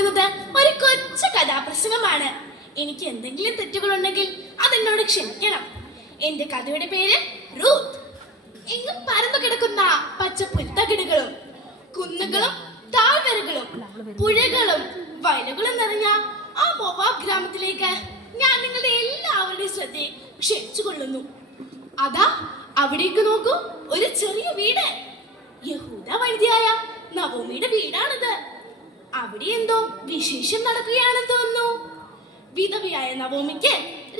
പോകുന്നത് ഒരു കൊച്ചു കഥാപ്രസംഗമാണ്. എനിക്ക് എന്തെങ്കിലും തെറ്റുകളുണ്ടെങ്കിൽ അതെന്നോട് ക്ഷമിക്കണം. എന്റെ കഥയുടെ പേര് റൂത്ത്. എങ്ങും പരന്നു കിടക്കുന്ന പച്ച പുൽത്തകിടുകളും കുന്നുകളും താഴ്വരകളും പുഴകളും വയലുകളും നിറഞ്ഞ ആ മോവാബ് ഗ്രാമത്തിലേക്ക് ഞാൻ നിങ്ങളുടെ എല്ലാവരുടെയും ശ്രദ്ധയെ ക്ഷണിച്ചു കൊള്ളുന്നു. അതാ അവിടേക്ക് നോക്കൂ, ഒരു ചെറിയ വീട്. യഹൂദ വൈദ്യായ നവോമിയുടെ വീടാണത്. അവിടെ എന്തോ വിശേഷം നടക്കുകയാണെന്ന് തോന്നുന്നു. വിധവയായ നവോമിക്ക്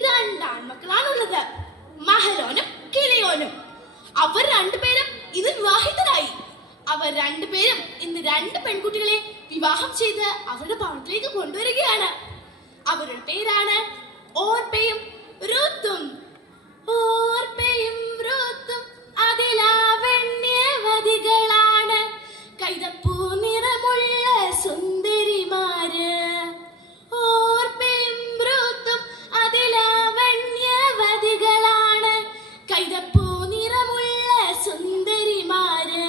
2 ആൺമക്കളാണുള്ളത്, മഹലോനും കിളിയോനും. അവർ 2 പേരും ഇന്ന് വിവാഹിതരായി. അവർ 2 പേരും ഇന്ന് 2 പെൺകുട്ടികളെ വിവാഹം ചെയ്ത് അവരുടെ ഭവനത്തിലേക്ക് കൊണ്ടുവരികയാണ്. അവരുടെ പേരാണ് ഓർപ്പയും റൂത്തും. ഓർപ്പയും റൂത്തും അതിലാവണ്യവതികളാണ്, കൈതപ്പൂ നിറമുള്ള സുന്ദരിമാര്. ഓർപ്പയും റൂത്തും അതിലാവണ്യവതികളാണ്, കൈതപ്പൂ നിറമുള്ള സുന്ദരിമാര്.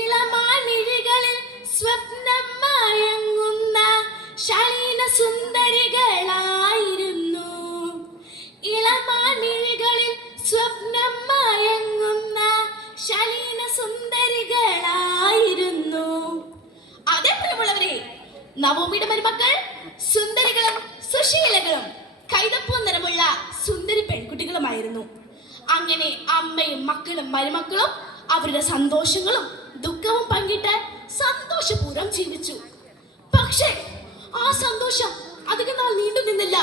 ഇളമാണിഴികളിൽ സ്വപ്നം മയങ്ങുന്ന ശലീന സുന്ദരികളായിരുന്നു. ഇളമാണിഴികളിൽ സ്വപ്നം മയങ്ങുന്ന ശലീന സുന്ദരികളായിരുന്നു. അതേ പ്രിയമുള്ളവരെ, നവോമിയുടെ മരുമക്കൾ സുന്ദരികളും സുശീലകളും കൈതപ്പൂ നിറമുള്ള സുന്ദരി പെൺകുട്ടികളുമായിരുന്നു. അങ്ങനെ അമ്മയും മക്കളും മരുമക്കളും അവരുടെ സന്തോഷങ്ങളും ദുഃഖവും പങ്കിട്ട് സന്തോഷപൂർവ്വം ജീവിച്ചു. പക്ഷേ ആ സന്തോഷം അധികം നാൾ നീണ്ടു നിന്നില്ല.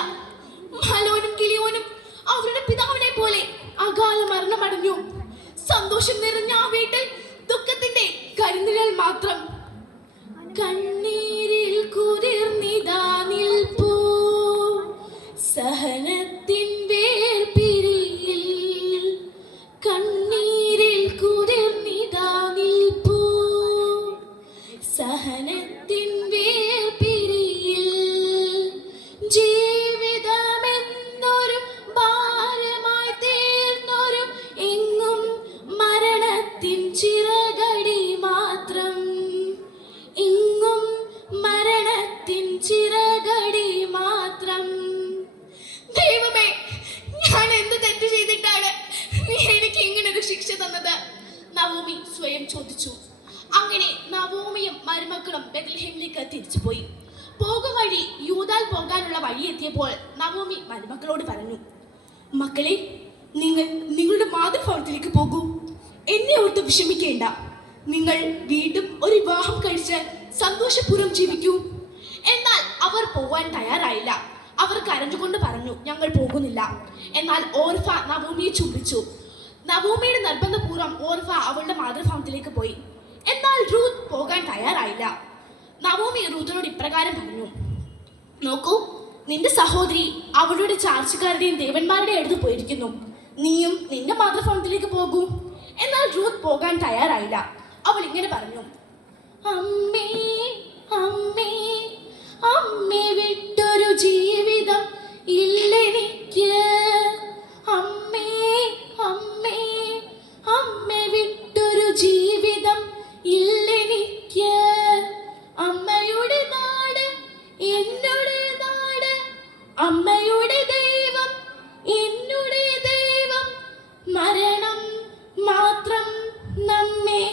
മഹലോനും കിളിയോനും അവരുടെ പിതാവിനെ പോലെ അകാല മരണമടഞ്ഞു. സന്തോഷം നിറഞ്ഞ ആ വീട്ടിൽ ദുഃഖത്തിന്റെ കരിനിഴൽ മാത്രം. കണ്ണീരിൽ കുതിർന്നിതാ നിൽപ്പൂ സഹനത്തിൻ വേർപിരിയിൽ. കണ്ണീരിൽ കുതിർന്നിതാ നിൽപ്പൂ സഹനത്തിൻ വേർപിരിയിൽ. ജീവിതമെന്നൊരു ഭാരമായി തീർന്നൊരു എങ്ങും മരണത്തിൻ ചിറകടി മാത്രം. എങ്ങും മരണത്തിൻ ചിറകടി മാത്രം. ദൈവമേ, ഞാൻ എന്ത് തെറ്റ് ചെയ്തിട്ടാണ് നീ എനിക്ക് ഇങ്ങനൊരു ശിക്ഷ തന്നത്? നവോമി സ്വയം ചോദിച്ചു. അങ്ങനെ നവോമിയും മരുമക്കളും ബെത്ലഹേമിലേക്ക് തിരിച്ചുപോയി. പോകും വഴി യൂദാൽ പോകാനുള്ള വഴി എത്തിയപ്പോൾ നവോമി മരുമക്കളോട് പറഞ്ഞു, മക്കളെ, നിങ്ങൾ നിങ്ങളുടെ മാതൃഭവനത്തിലേക്ക് പോകൂ. എന്നെ ഓർത്ത് വിഷമിക്കേണ്ട. നിങ്ങൾ വീണ്ടും ഒരു വിവാഹം കഴിച്ച് സന്തോഷപൂർവ്വം ജീവിക്കൂ. എന്നാൽ അവർ പോവാൻ തയ്യാറായില്ല. അവർ കരഞ്ഞുകൊണ്ട് പറഞ്ഞു, ഞങ്ങൾ പോകുന്നില്ല. എന്നാൽ ഓർഫ നവോമിയെ ചുംബിച്ചു. നവോമിയുടെ നിർബന്ധപൂർവ്വം ഓർഫ അവളുടെ മാതൃഭവനത്തിലേക്ക് പോയി. എന്നാൽ റൂത്ത് പോകാൻ തയ്യാറായില്ല. നവോമി റൂത്തിനോട് ഇപ്രകാരം പറഞ്ഞു, നോക്കൂ, നിന്റെ സഹോദരി അവളുടെ ചാർച്ചക്കാരുടെയും ദേവന്മാരുടെയും അടുത്ത് പോയിരിക്കുന്നു. നീയും നിന്റെ മാതൃഭവനത്തിലേക്ക് പോകൂ. എന്നാൽ റൂത്ത് പോകാൻ തയ്യാറായില്ല. അവൾ ഇങ്ങനെ പറഞ്ഞു, അമ്മേ അമ്മേ അമ്മേ വിട്ടൊരു ജീവിതം ഇല്ലെനിക്ക്. അമ്മേ അമ്മേ അമ്മേ വിട്ടൊരു ജീവിതം ഇല്ലെനിക്ക്. അമ്മയുടെ നാട് എന്നുടെ നാട്, അമ്മയുടെ ദൈവം എന്നുടെ ദൈവം. മരണം മാത്രം നമ്മെ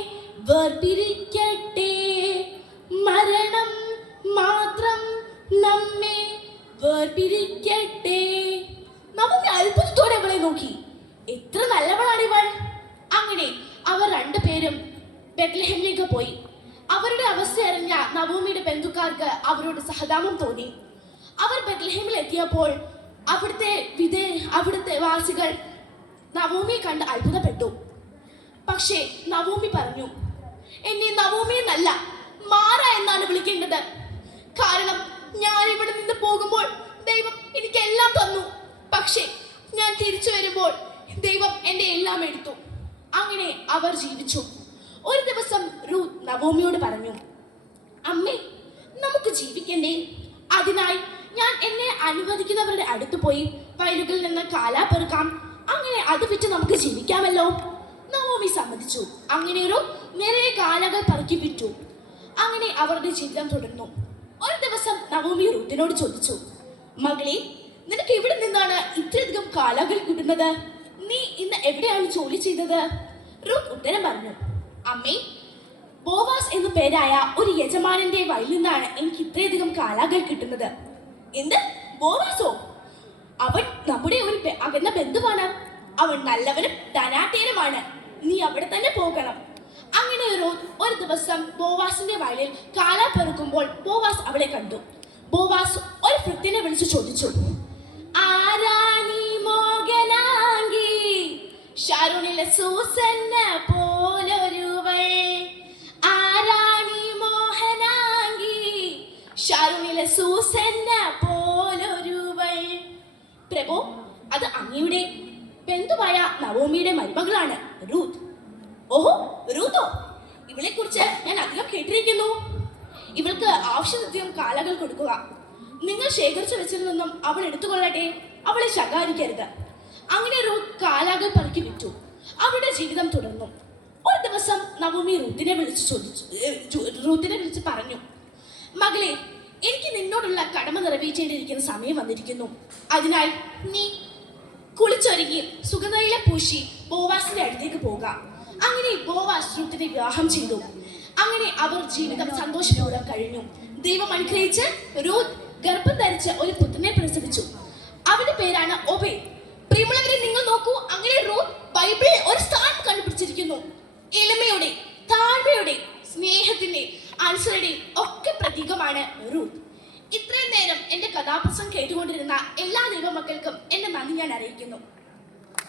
വേർപിരിക്കട്ടെ. മരണം മാത്രം നമ്മെ വേർപിരിക്കട്ടെ. നമുക്ക് അത്ഭുതത്തോടെ അവളെ നോക്കി. എത്ര നല്ലവളാണ് ഇവൾ. അങ്ങനെ അവർ 2 പേരും ബെത്ലഹേമിലേക്ക് പോയി. അവരുടെ അവസ്ഥ അറിഞ്ഞ നവോമിയുടെ ബന്ധുക്കാർക്ക് അവരോട് സഹതാപം തോന്നി. അവർ ബെത്ലഹേമിൽ എത്തിയപ്പോൾ അവിടുത്തെ വാസികൾ നവോമിയെ കണ്ട് അത്ഭുതപ്പെട്ടു. പക്ഷേ നവോമി പറഞ്ഞു, എന്നെ നവോമി എന്നല്ല മാറ എന്നാണ് വിളിക്കേണ്ടത്. കാരണം ഞാൻ ഇവിടെ നിന്ന് പോകുമ്പോൾ ദൈവം എനിക്ക് എല്ലാം തന്നു. പക്ഷേ ഞാൻ തിരിച്ചു വരുമ്പോൾ ദൈവം എൻ്റെ എല്ലാം എടുത്തു. അങ്ങനെ അവർ ജീവിച്ചു. ഒരു ദിവസം റൂത്ത് നവോമിയോട് പറഞ്ഞു, അമ്മേ, നമുക്ക് ജീവിക്കണ്ടേ? അതിനായി ഞാൻ എന്നെ അനുവദിക്കുന്നവരുടെ അടുത്ത് പോയി വയലുകളിൽ നിന്ന് കാലാ പെറുക്കാം. അങ്ങനെ അത് വിറ്റ് നമുക്ക് ജീവിക്കാമല്ലോ. നവോമി സമ്മതിച്ചു. അങ്ങനെ ഒരു നിറയെ കാലകൾ പറക്കി വിറ്റു. അങ്ങനെ അവരുടെ ജീവിതം തുടർന്നു. ഒരു ദിവസം നവോമി റൂത്തിനോട് ചോദിച്ചു, മകളെ, നിനക്ക് എവിടെ നിന്നാണ് ഇത്രയധികം കാലാകൾ കിട്ടുന്നത്? നീ ഇന്ന് എവിടെയാണ് ജോലി ചെയ്തത്? റൂത്ത് ഉത്തരം പറഞ്ഞു, അമ്മേ, ബോവാസ് എന്നു പേരായ ഒരു യജമാനന്റെ വയലിൽ നിന്നാണ് എനിക്ക് ഇത്രയധികം കാലാകൾ കിട്ടുന്നത്. എന്ത്, ബോവാസോ? അവൻ നമ്മുടെ ഒരു അകന്ന ബന്ധുവാണ്. അവൻ നല്ലവനും ധനാഢ്യനുമാണ്. നീ അവിടെ തന്നെ പോകണം. അങ്ങനെ ഒരു ദിവസം ബോവാസിന്റെ വയലിൽ കാല പെറുക്കുമ്പോൾ ബോവാസ് അവളെ കണ്ടു. ബോവാസ് ഒരു ഭൃത്യനെ വിളിച്ചു ചോദിച്ചു, ആരാണീ മോഹനാംഗി, ഷാരോണിലെ സൂസന്ന പോലൊരുവൾ? ആരാണീ മോഹനാംഗി, ഷാരോണിലെ സൂസന്ന പോലൊരുവൾ? പ്രഭു, അത് അങ്ങയുടെ ബന്ധുവായ നവോമിയുടെ മരുമകളാണ്, റൂത്ത്. ഓഹോ, റൂത്തോ? ഇവളെ കുറിച്ച് ഞാൻ അധികം കേട്ടിരിക്കുന്നു. ഇവൾക്ക് ആവശ്യത്തിലധികം കാലകൾ കൊടുക്കുക. നിങ്ങൾ ശേഖരിച്ചു വെച്ചതിൽ നിന്നും അവൾ എടുത്തുകൊള്ളട്ടെ. അവളെ ശകാരിക്കരുത്. അങ്ങനെ റൂത്ത് കാലാകൾ പറക്കി വിറ്റു. അവരുടെ ജീവിതം തുടർന്നു. ഒരു ദിവസം നവോമി റൂത്തിനെ വിളിച്ച് പറഞ്ഞു, മകളെ, എനിക്ക് നിന്നോടുള്ള കടമ നിറവേറ്റേണ്ടിയിരിക്കുന്ന സമയം വന്നിരിക്കുന്നു. അതിനാൽ നീ കുളിച്ചൊരുങ്ങി സുഗന്ധയില പൂശി ബോവാസിന്റെ അടുത്തേക്ക് പോക. അങ്ങനെ ബോവാസ് റൂത്തിനെ വിവാഹം ചെയ്തു. അങ്ങനെ അവർ ജീവിതം സന്തോഷപൂർവ്വം കഴിഞ്ഞു. ദൈവം അനുഗ്രഹിച്ച് റൂത്ത് ഗർഭം ധരിച്ച് ഒരു പുത്രനെ പ്രസവിച്ചു. അവന്റെ പേരാണ് ഒബേദ്. പ്രിയമുള്ളവരെ, നിങ്ങൾ നോക്കൂ, അങ്ങനെ റൂത്ത് ബൈബിളിൽ ഒരു സ്ഥാനം കണ്ടുപിടിച്ചിരിക്കുന്നു. എളിമയുടെ, താഴ്മയുടെ, സ്നേഹത്തിന്റെ, അനുസരണയുടെയും ഒക്കെ പ്രതീകമാണ് റൂത്ത്. ഇത്രയും നേരം എന്റെ കഥാപ്രസംഗം കേട്ടുകൊണ്ടിരുന്ന എല്ലാ ദൈവമക്കൾക്കും എന്റെ നന്ദി ഞാൻ അറിയിക്കുന്നു.